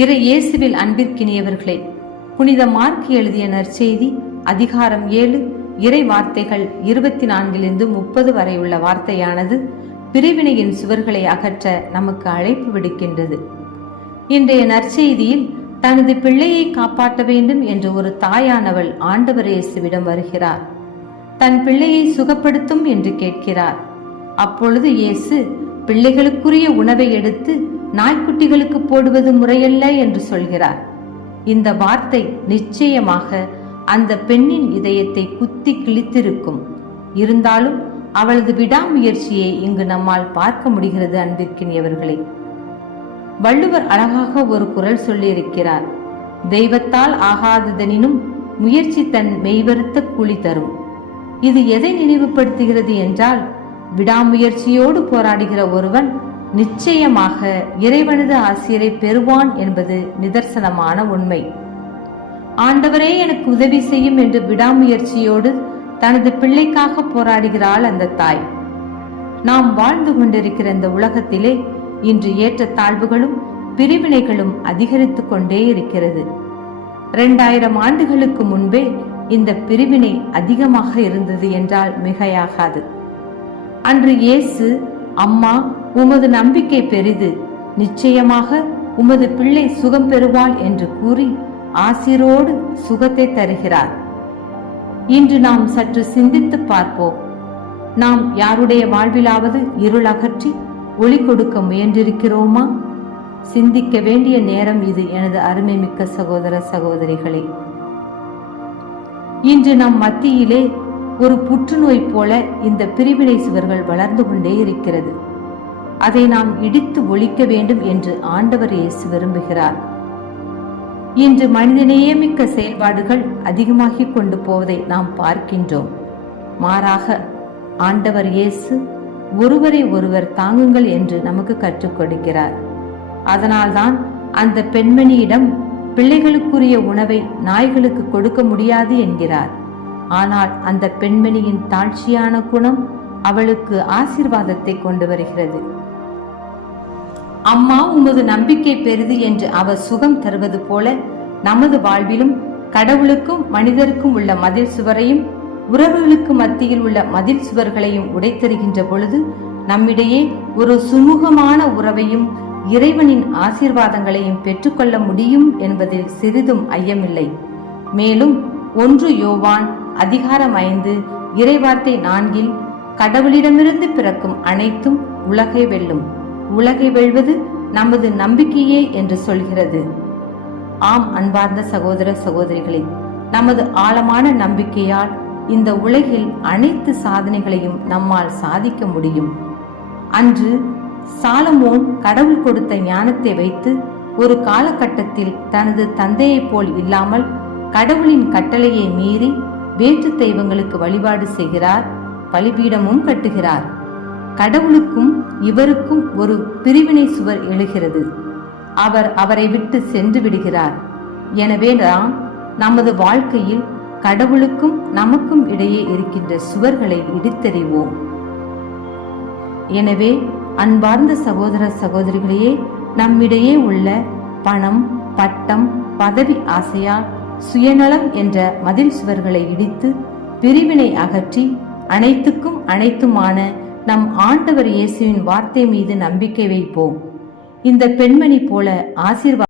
இறை இயேசுவில் அன்பிற்கினியவர்களே, புனித மார்க் எழுதிய நற்செய்தி அதிகாரம் 7 இறை வார்த்தைகள் 24 30 வரை உள்ள வார்த்தையானது பிரிவினையின் சுவர்களை அகற்ற நமக்கு அழைப்பு விடுக்கின்றது. இன்றைய நற்செய்தியில் தனது பிள்ளையை காப்பாற்ற வேண்டும் என்று ஒரு தாயானவள் ஆண்டவர் இயேசுவிடம் வருகிறார். தன் பிள்ளையை சுகப்படுத்தும் என்று கேட்கிறார். அப்பொழுது இயேசு பிள்ளைகளுக்குரிய உணவை எடுத்து நாய்க்குட்டிகளுக்கு போடுவது முறையல்ல என்று சொல்கிறார். இந்த வார்த்தை நிச்சயமாக அந்த பெண்ணின் இதயத்தை குத்தி கிழித்திருக்கும். இருந்தாலும் அவளது விடாமுயற்சியை இங்கு நம்மால் பார்க்க முடிகிறது. அன்பிற்கினியவர்களே, வள்ளுவர் அழகாக ஒரு குறள் சொல்லியிருக்கிறார். தெய்வத்தால் ஆகாததெனினும் முயற்சி தன் மெய்வருத்த கூலி தரும். இது எதை நினைவுபடுத்துகிறது என்றால், விடாமுயற்சியோடு போராடுகிற ஒருவன் நிச்சயமாக இறைவனது ஆசிரை பெறுவான் என்பது நிதர்சனமான உண்மை. ஆண்டவரே எனக்கு உதவி செய்யும் என்று விடாமுயற்சியோடு தனது பிள்ளைக்காக போராடுகிறாள் அந்த தாய். நாம் வாழ்ந்து கொண்டிருக்கிற இந்த உலகத்திலே இன்று ஏற்ற தாழ்வுகளும் பிரிவினைகளும் அதிகரித்து கொண்டே இருக்கிறது. 2000 ஆண்டுகளுக்கு முன்பே இந்த பிரிவினை அதிகமாக இருந்தது என்றால் மிகையாகாது. அன்று இயேசு, அம்மா, உமது நம்பிக்கை பெரிது, நிச்சயமாக உமது பிள்ளை சுகம் பெறுவாள் என்று கூறி ஆசிரோடு சுகத்தை தருகிறார். இன்று நாம் சற்று சிந்தித்து பார்ப்போம். நாம் யாருடைய வாழ்விலாவது இருள் அகற்றி ஒளி கொடுக்க முயன்றிருக்கிறோமா? சிந்திக்க வேண்டிய நேரம் இது, எனது அருமை மிக்க சகோதர சகோதரிகளே. இன்று நம் மத்தியிலே ஒரு புற்றுநோய் போல இந்த பிரிவினை சுவர்கள் வளர்ந்து கொண்டே இருக்கிறது. அதை நாம் இடித்து ஒழிக்க வேண்டும் என்று ஆண்டவர் இயேசு விரும்புகிறார். இன்று மனிதநேயமிக்க செயல்பாடுகள் அதிகமாகிக் கொண்டு போவதை நாம் பார்க்கின்றோம். மாறாக ஆண்டவர் இயேசு ஒருவரை ஒருவர் தாங்குங்கள் என்று நமக்கு கற்றுக் கொடுக்கிறார். அதனால்தான் அந்த பெண்மணியிடம் பிள்ளைகளுக்குரிய உணவை நாய்களுக்கு கொடுக்க முடியாது என்கிறார். ஆனால் அந்த பெண்மணியின் தாழ்ச்சியான குணம் அவளுக்கு ஆசீர்வாதத்தை கொண்டு வருகிறது. அம்மா, உமது நம்பிக்கை பெரிது என்று அவர் சுகம் தருவது போல நமது வாழ்விலும் கடவுளுக்கும் மனிதருக்கும் உள்ள மதில் சுவரையும் உறவுகளுக்கு மத்தியில் உள்ள மதில் சுவர்களையும் உடைத்தருகின்ற பொழுது நம்மிடையே ஒரு சுமூகமான உறவையும் இறைவனின் ஆசீர்வாதங்களையும் பெற்றுக்கொள்ள முடியும் என்பதில் சிறிதும் ஐயமில்லை. மேலும் 1 யோவான் அதிகாரம் 5 இறைவார்த்தை 4 கடவுளிடமிருந்து பிறக்கும் அனைத்தும் உலகை வெல்லும், உலகை வெல்வது நமது நம்பிக்கையே என்று சொல்கிறது. ஆம் அன்பார்ந்த சகோதர சகோதரிகளே, நமது ஆழமான நம்பிக்கையால் இந்த உலகில் அனைத்து சாதனைகளையும் நம்மால் சாதிக்க முடியும். அன்று சாலமோன் கடவுள் கொடுத்த ஞானத்தை வைத்து ஒரு காலகட்டத்தில் தனது தந்தையைப் போல் இல்லாமல் கடவுளின் கட்டளையை மீறி வேற்று தெய்வங்களுக்கு வழிபாடு செய்கிறார், பலிபீடமும் கட்டுகிறார். கடவுளுக்கும் இவருக்கும் ஒரு பிரிவினை சுவர் எழுகிறது. அவர் அவரை விட்டு சென்று விடுகிறார். எனவே நாம் நமது வாழ்க்கையில் கடவுளுக்கும் நமக்கும் இடையே இருக்கின்ற சுவர்களை இடித்தெறிவோம். எனவே அன்பார்ந்த சகோதர சகோதரிகளையே, நம்மிடையே உள்ள பணம், பட்டம், பதவி ஆசையால் சுயநலம் என்ற மதில் சுவர்களை இடித்து பிரிவினை அகற்றி அனைத்துக்கும் அனைத்துமான நம் ஆண்டவர் இயேசுவின் வார்த்தை மீது நம்பிக்கை வைப்போம். இந்த பெண்மணி போல ஆசீர்வாதம்